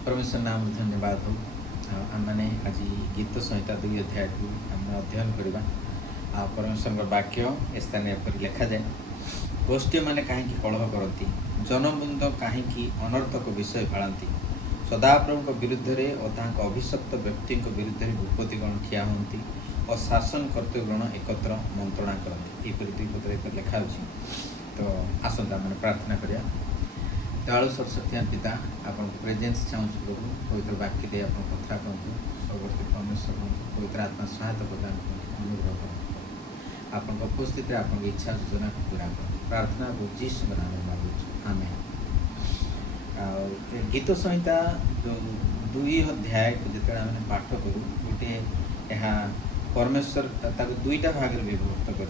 परमेश्वर नाम धन्यवाद हो। आम मैंने आज गीत संहिता 2 अध्याय को आम अध्ययन करवा। परमेश्वर वाक्य स्थानीय पर लिखा जाए, गोष्ठी मैंने कहीं कलह करती, जनमुंद कहीं अनर्थक विषय भाड़ती, सदाप्रभु विरुद्ध और अभिशप्त व्यक्ति विरुद्ध भूपतिगण ठिया होती और शासन कर्तृगण एकत्र मंत्रणा करती। यहपरी 2 पद लिखा हो। तो आसंता मैंने प्रार्थना करिया। दयालु सर्वशक्तिमान पिता, आपन प्रेजेंस चाहूँ प्रभु, पवित्र वाक्य दे आप कथा कहूँ, सर्ववर्ती परमेश्वर पवित्र आत्मा सहायता प्रदान करूँ, अनुग्रह करूँ। आपन उपस्थित आप इच्छा योजना को पूरा करूँ, प्रार्थना यीशु नाम में मांगुछु, आमेन। गीत संहिता जो 2 अध्याय को जिते आम पाठ करूँ, गोटे यहाँ परमेश्वर दुईटा भाग में विभक्त कर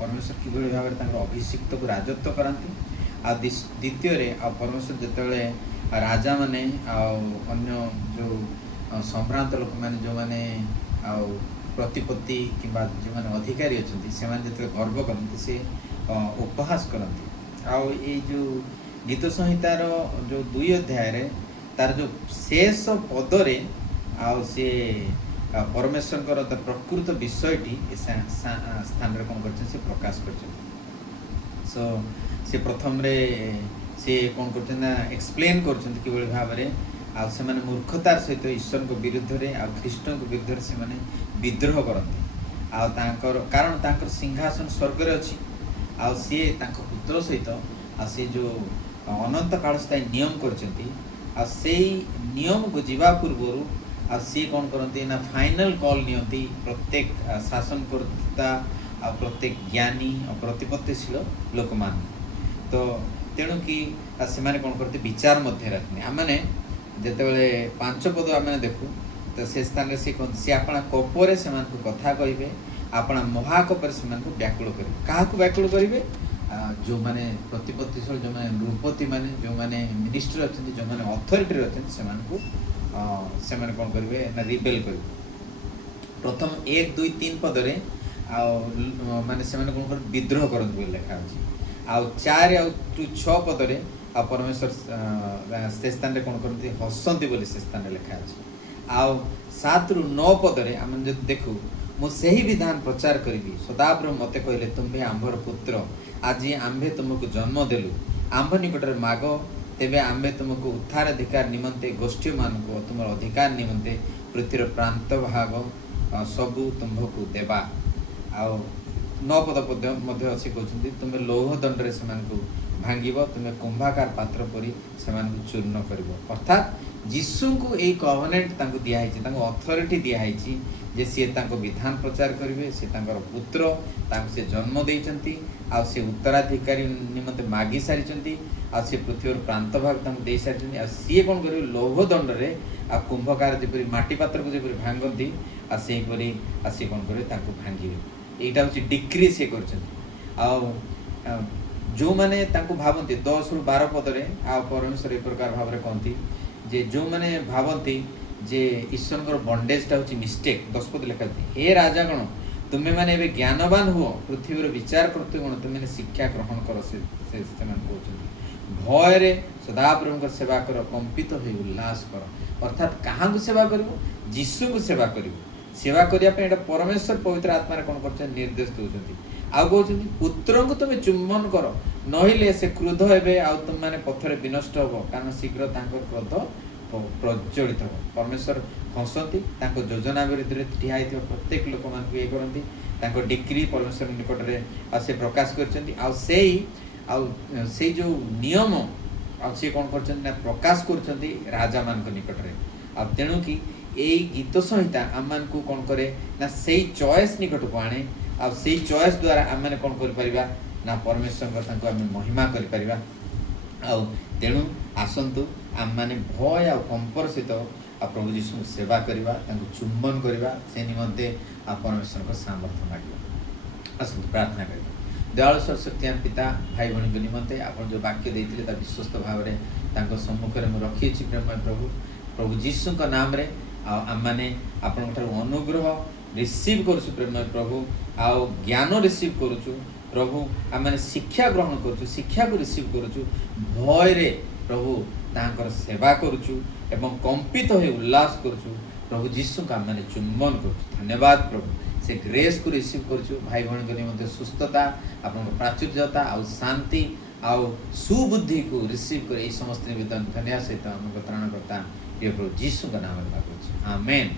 परमेश्वर किभली भाव में अभिषिक्त को राजत्व कराती, आ द्वितीय परमेश्वर जिते राजा माने अन्य जो संभ्रांत लोक मैंने जो मैंने प्रतिपत्ति कि जो मैंने अधिकारी अच्छा से जो गर्व करते से उपहास करती। जो गीत संहितार जो 2 अध्याय तार जो शेष पदरे सी परमेश्वर प्रकृत विषयटी स्थान रे कौन कर प्रकाश कर। सो से प्रथम रे से कौन कर एक्सप्लेन कर भाव में मूर्खतार सहित ईश्वर को विरुद्ध रे ख्रीष्ट को विरुद्ध से माने विद्रोह करते कारण तांकर सिंहासन स्वर्ग रे अछि सी पुत्र सहित सी जो अनंत काल स्थायी नियम कर नियम को जीवा पूर्व सी कौन करती ना फाइनल कॉल नियंती प्रत्येक शासनकर्ता प्रत्येक ज्ञानी और प्रतिपत्तिशील लोक मान। तो तेणु कि से कौन करते विचार मध्य रखने आम मैंने जिते 5 पद आम देखू तो से स्थान सी कहते सी अपना कपर से कथा कहे अपना महाकपर से व्याकुल करेंगे। क्या व्याकुल करेंगे? जो मैंने प्रतिपत्तिशील जो मैंने नृपति माने जो मैंने मिनिस्टर अच्छा जो मैंने अथॉरिटी अच्छा से कौन करेंगे ना रिबेल करेंगे। प्रथम 1 2 3 पदरे माने से कौन कर विद्रोह करते लिखा आ 4 आ 6 पदरे आ परमेश्वर से स्थान रे कौन करते हसंती बोली से स्थान रे लिखा अछि। आ 7 ରୁ 9 पदरे आम जो देखू मु सही विधान प्रचार करी सदाप्रभु मते कहले तुम्हें आंभर पुत्र आज आंभे तुमको जन्म देलु आंभ निकटर माग तेबे आंभे तुमको उद्धार अधिकार निमंते गोष्ठी मान को तुम अधिकार निमंते पृथ्वीर प्रांत भाग सबू तुम्भको देवा। आ 9 पद अच्छी कहते तुम्हें लौह दंड से भांग तुम्हें कुंभाकार पात्र परी से चूर्ण कर। अर्थात जीशु को यही कवनेंट दिखाई अथॉरिटी दिखाई जे सी विधान प्रचार करेंगे सी पुत्र से जन्म देती से उत्तराधिकारी निमंते मागी सारी से पृथ्वी प्रांत भाग दे सारी सी कौन कर लौह दंड रे कुंभकार जपरी माटी पात्र को जपरी भांगती सेपरी सी कौन करेंगे भांगे। यहाँ हूँ डिक्री सी कर जो मैंने भावती 10 ରୁ 12 पदरे आ परमेश्वर एक प्रकार भाव में कहती जे जो मैंने भावती जे ईश्वर बंडेजटा हूँ मिस्टेक 10 पद लिखा हे राजागण तुम्हें मैंने ए ज्ञानवान हुआ पृथ्वी विचार करते गण तुम्हें शिक्षा ग्रहण कर भय सदाप्रभु सेवा कर कंपित हो उल्लास कर। अर्थात क्या सेवा कर जीशु को सेवा कर सेवा करने परमेश्वर पवित्र आत्मा कौन कर निर्देश दूसरी आउ कहते पुत्र को तुम्हें चुम्बन कर नहिले से क्रोध हे आ तुम मैंने पथरे विनष्ट हम कारण शीघ्र क्रोध प्रज्वलित हो। परमेश्वर हसती योजना विरुद्ध ठिया प्रत्येक लोक मान ये करती डिक्री परमेश्वर निकट में से प्रकाश कर जो नियम सी कौन कर प्रकाश कर राजा मान निकट में तेणु कि यही गीत संहिता आम को कौन करे ना से चॉइस निकट को आने आ से चॉइस द्वारा आम मैंने कौन कर ना परमेश्वर आम महिमा कर तेणु आसतु आम मैंने भय आ कंपर सहित प्रभु जीशु सेवा करवा चुंबन करवा से निमंते परमेश्वर सामर्थ्य मांगा। आसतु प्रार्थना करवा। दयालु सर्वशक्तिमान पिता भाई भणी को निमंते आप जो वाक्य देते विश्वस्त भाव में सम्मुखें मुझे रखी प्रेमय प्रभु प्रभु जीशु नाम रे आम मैंने आपण अनुग्रह रिसीव करुँ प्रेमय प्रभु आउ ज्ञान रिसीव करुँ प्रभु आम मैंने शिक्षा ग्रहण करुँ शिक्षा को रिसीव करुँ भय प्रभु तांकर सेवा करुचु एवं कंपित हो उल्लास करुचु प्रभु जीशु का आम चुंबन करुचु। धन्यवाद प्रभु से ग्रेस को रिसीव करुचु भाई भाई को निमंते सुस्थता आपण प्राचुर्यता आउ शांति आउ सुबुद्धि को रिसीव कर समस्त निवेदन धन्यवाद सहित आम त्राणकर्ता प्रिय प्रभु जीशु का नाम मांगुछि आमेन।